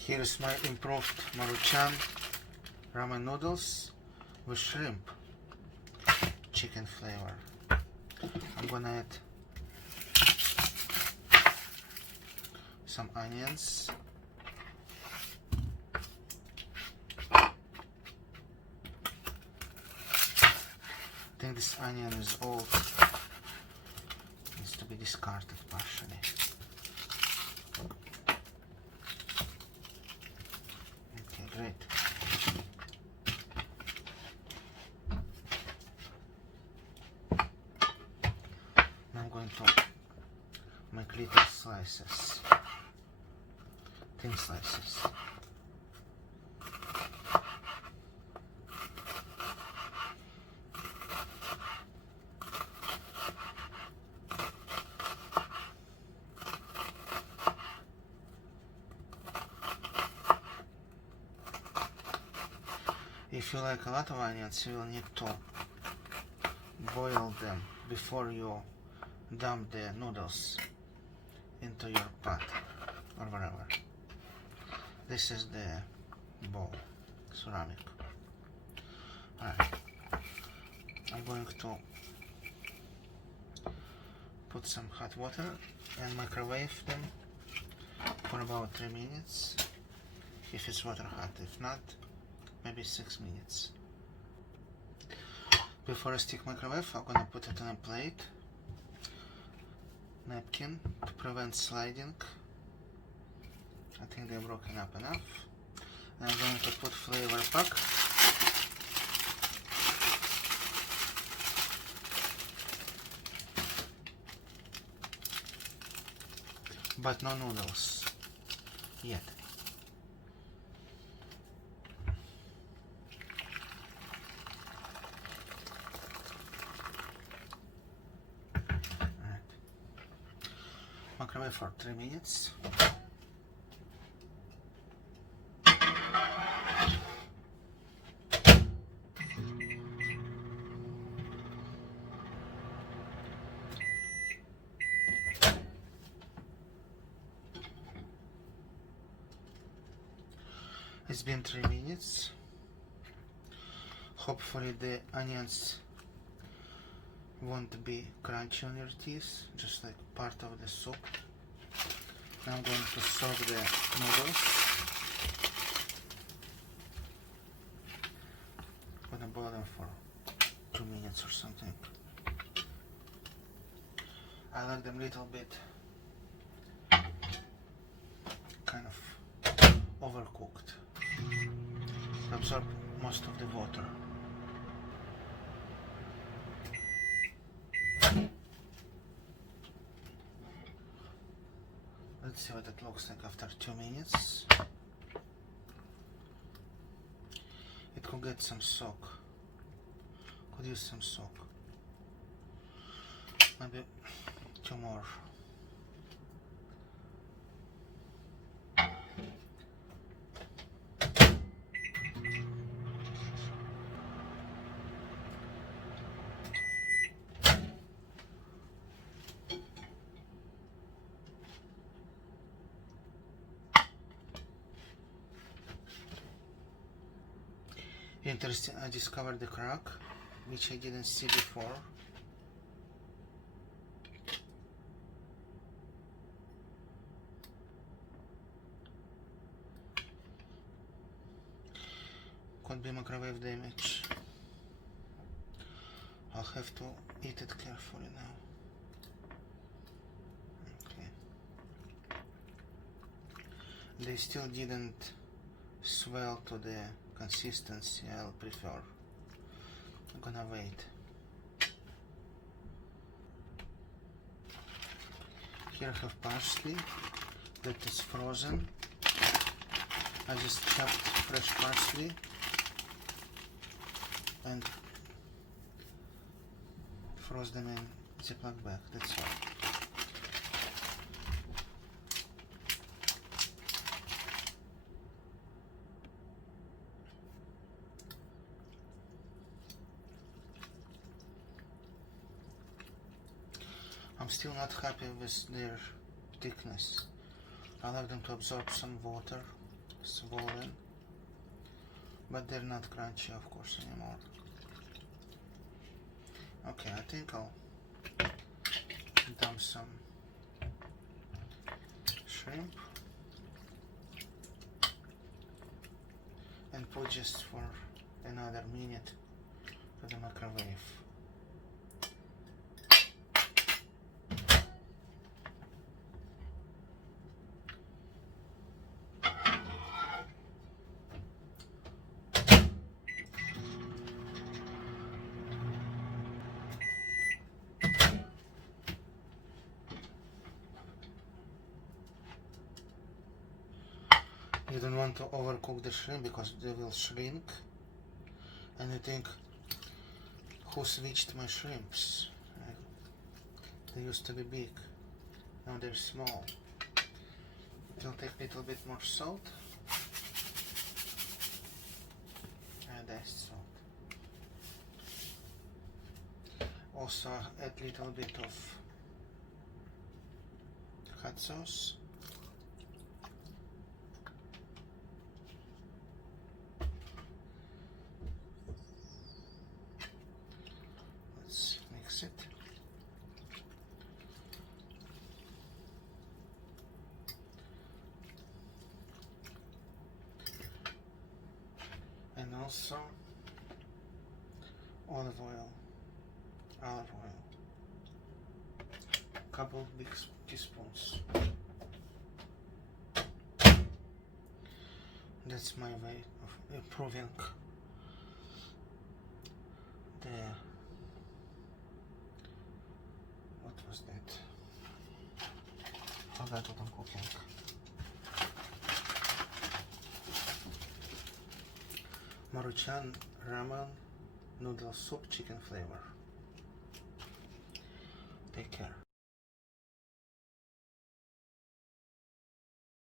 Here is my improved Maruchan ramen noodles with shrimp, chicken flavor. I'm gonna add some onions, I think this onion is old, needs to be discarded partially. Okay, great. Now I'm going to make little slices, thin slices. If you like a lot of onions, you will need to boil them before you dump the noodles into your pot or whatever. This is the bowl, ceramic. Alright, I'm going to put some hot water and microwave them for about 3 minutes if it's water hot. If not, maybe 6 minutes. Before I stick microwave, I'm gonna put it on a plate, napkin to prevent sliding. I think they're broken up enough. And I'm going to put flavor pack. But no noodles yet. Microwave for 3 minutes. It's been 3 minutes. Hopefully the onions won't be crunchy on your teeth, just like part of the soup. Now I'm going to soak the noodles. I'm gonna boil them for 2 minutes or something. I like them a little bit kind of overcooked. Absorb most of the water. Let's see what it looks like after 2 minutes. It could get some soak. Could use some soak. Maybe 2 more. Interesting, I discovered the crack, which I didn't see before. Could be microwave damage. I'll have to eat it carefully now. Okay. They still didn't swell to the consistency I'll prefer. I'm gonna wait. Here I have parsley that is frozen. I just chopped fresh parsley and froze them in Ziploc bag, that's all. I'm still not happy with their thickness. I like them to absorb some water swollen, but they're not crunchy, of course, anymore. Okay, I think I'll dump some shrimp and put just for another minute to the microwave. You don't want to overcook the shrimp because they will shrink, and you think, who switched my shrimps? They used to be big, now they're small. We'll take a little bit more salt, and that's salt. Also add a little bit of hot sauce. Mix it. And also olive oil. Couple big teaspoons. That's my way of improving the, what was that? Forgot what I'm cooking. Maruchan ramen noodle soup chicken flavor. Take care.